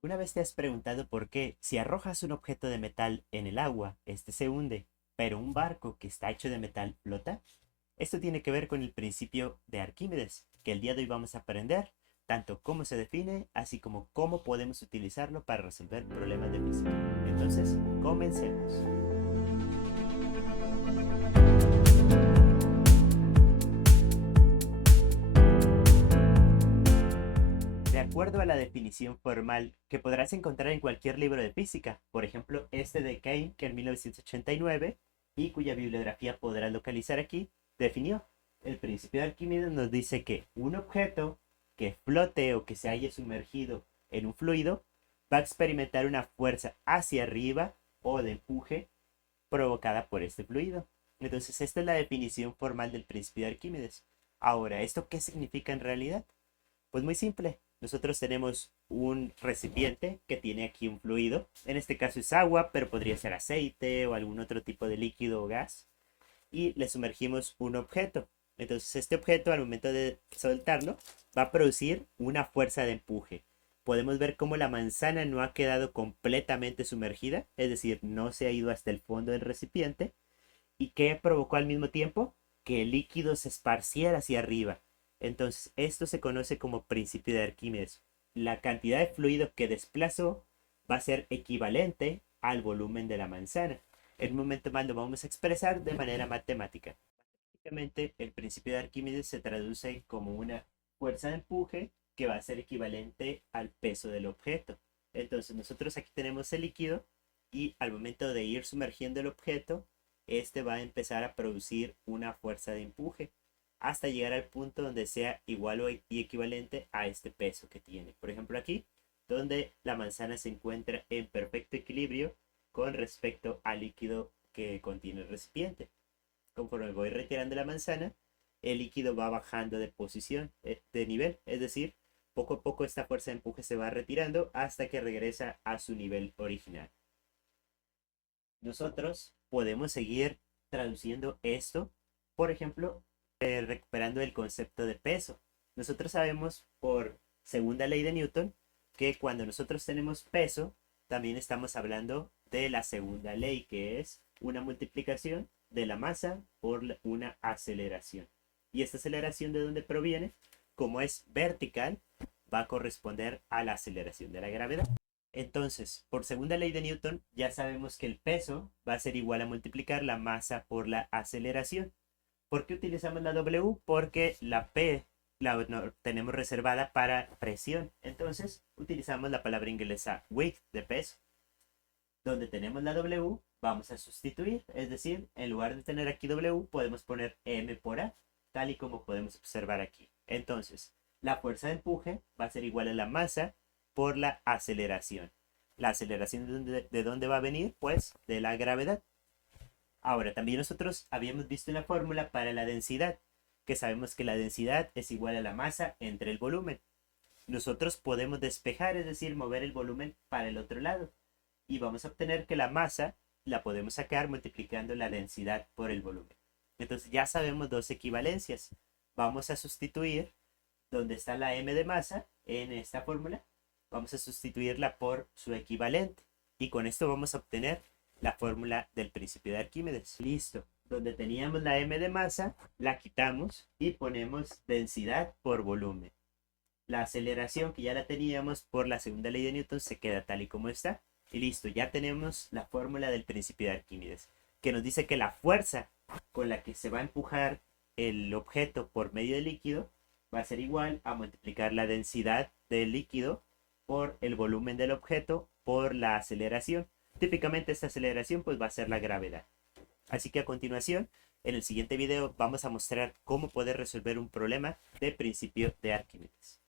¿Alguna vez te has preguntado por qué si arrojas un objeto de metal en el agua, este se hunde, pero un barco que está hecho de metal flota? Esto tiene que ver con el principio de Arquímedes, que el día de hoy vamos a aprender, tanto cómo se define, así como cómo podemos utilizarlo para resolver problemas de física. Entonces, comencemos. De acuerdo a la definición formal que podrás encontrar en cualquier libro de física, por ejemplo este de Kane, que en 1989, y cuya bibliografía podrás localizar aquí, definió. El principio de Arquímedes nos dice que un objeto que flote o que se haya sumergido en un fluido va a experimentar una fuerza hacia arriba o de empuje provocada por este fluido. Entonces, esta es la definición formal del principio de Arquímedes. Ahora, ¿esto qué significa en realidad? Pues muy simple. Nosotros tenemos un recipiente que tiene aquí un fluido. En este caso es agua, pero podría ser aceite o algún otro tipo de líquido o gas. Y le sumergimos un objeto. Entonces este objeto al momento de soltarlo va a producir una fuerza de empuje. Podemos ver cómo la manzana no ha quedado completamente sumergida, es decir, no se ha ido hasta el fondo del recipiente. ¿Y qué provocó al mismo tiempo? Que el líquido se esparciera hacia arriba. Entonces, esto se conoce como principio de Arquímedes. La cantidad de fluido que desplazó va a ser equivalente al volumen de la manzana. En un momento más lo vamos a expresar de manera matemática. Básicamente, el principio de Arquímedes se traduce como una fuerza de empuje que va a ser equivalente al peso del objeto. Entonces, nosotros aquí tenemos el líquido y al momento de ir sumergiendo el objeto, este va a empezar a producir una fuerza de empuje hasta llegar al punto donde sea igual y equivalente a este peso que tiene. Por ejemplo aquí, donde la manzana se encuentra en perfecto equilibrio con respecto al líquido que contiene el recipiente. Conforme voy retirando la manzana, el líquido va bajando de posición, de nivel, es decir, poco a poco esta fuerza de empuje se va retirando hasta que regresa a su nivel original. Nosotros podemos seguir traduciendo esto, por ejemplo, recuperando el concepto de peso. Nosotros sabemos por segunda ley de Newton que cuando nosotros tenemos peso, también estamos hablando de la segunda ley, que es una multiplicación de la masa por una aceleración. ¿Y esta aceleración de dónde proviene? Como es vertical, va a corresponder a la aceleración de la gravedad. Entonces, por segunda ley de Newton, ya sabemos que el peso va a ser igual a multiplicar la masa por la aceleración. ¿Por qué utilizamos la W? Porque la P no, tenemos reservada para presión. Entonces, utilizamos la palabra inglesa weight de peso. Donde tenemos la W, vamos a sustituir. Es decir, en lugar de tener aquí W, podemos poner M por A, tal y como podemos observar aquí. Entonces, la fuerza de empuje va a ser igual a la masa por la aceleración. ¿La aceleración de dónde va a venir? Pues de la gravedad. Ahora, también nosotros habíamos visto una fórmula para la densidad, que sabemos que la densidad es igual a la masa entre el volumen. Nosotros podemos despejar, es decir, mover el volumen para el otro lado. Y vamos a obtener que la masa la podemos sacar multiplicando la densidad por el volumen. Entonces ya sabemos dos equivalencias. Vamos a sustituir donde está la m de masa en esta fórmula, vamos a sustituirla por su equivalente. Y con esto vamos a obtener la fórmula del principio de Arquímedes. Listo. Donde teníamos la m de masa, la quitamos y ponemos densidad por volumen. La aceleración que ya la teníamos por la segunda ley de Newton se queda tal y como está. Y listo, ya tenemos la fórmula del principio de Arquímedes, que nos dice que la fuerza con la que se va a empujar el objeto por medio del líquido va a ser igual a multiplicar la densidad del líquido por el volumen del objeto por la aceleración. Típicamente esta aceleración pues va a ser la gravedad. Así que a continuación, en el siguiente video vamos a mostrar cómo poder resolver un problema de principio de Arquímedes.